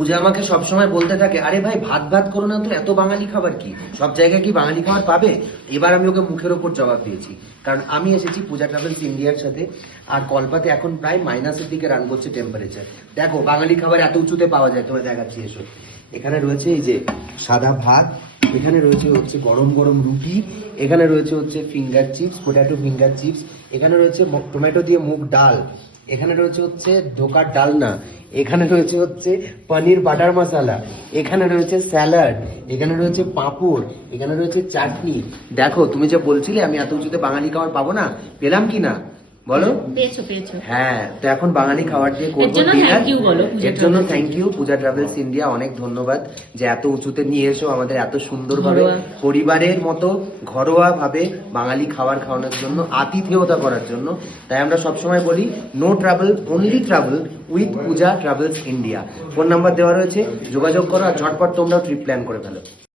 পূজা আমাকে সবসময় বলতে থাকে, আরে ভাই ভাত ভাত করো না তো, এত বাঙালি খাবার কি, সব জায়গায় কি বাঙালি খাবার পাবে? এবার আমি ওকে মুখের ওপর জবাব দিয়েছি, কারণ আমি এসেছি পূজা ট্রাভেলস ইন্ডিয়ার সাথে, আর কলকাতা এখন প্রায় মাইনাসের দিকে রান করছে টেম্পারেচার। দেখো বাঙালি খাবার এত উঁচুতে পাওয়া যায়, তোমরা দেখাচ্ছি এসো। এখানে রয়েছে এই যে সাদা ভাত, এখানে রয়েছে হচ্ছে গরম গরম রুটি, এখানে রয়েছে হচ্ছে finger chips, potato finger chips, এখানে রয়েছে টমেটো দিয়ে মুগ ডাল, এখানে রয়েছে হচ্ছে ধোকার ডালনা, এখানে রয়েছে হচ্ছে পনির বাটার মশলা, এখানে রয়েছে স্যালাড, এখানে রয়েছে পাঁপড়, এখানে রয়েছে চাটনি। দেখো তুমি যে বলছিলে আমি এত উঁচুতে বাঙালি খাবার পাবো না, পেলাম কি না বলো? পেয়েছো। হ্যাঁ, তো এখন বাঙালি খাবার দিয়ে করবো থ্যাংক ইউ বলো। এর জন্য thank you Puja travels India, অনেক ধন্যবাদ যে এত উঁচুতে নিয়ে এসো আমাদের, এত সুন্দরভাবে পরিবারের মতো ঘরোয়া ভাবে বাঙালি খাবার খাওয়ানোর জন্য, আতিথেয়তা করার জন্য। তাই আমরা সবসময় বলি no travel, only travel with Puja travels India. Phone number দেওয়া রয়েছে, যোগাযোগ করো আর ঝটপট তোমরাও ট্রিপ প্ল্যান করে ফেলো।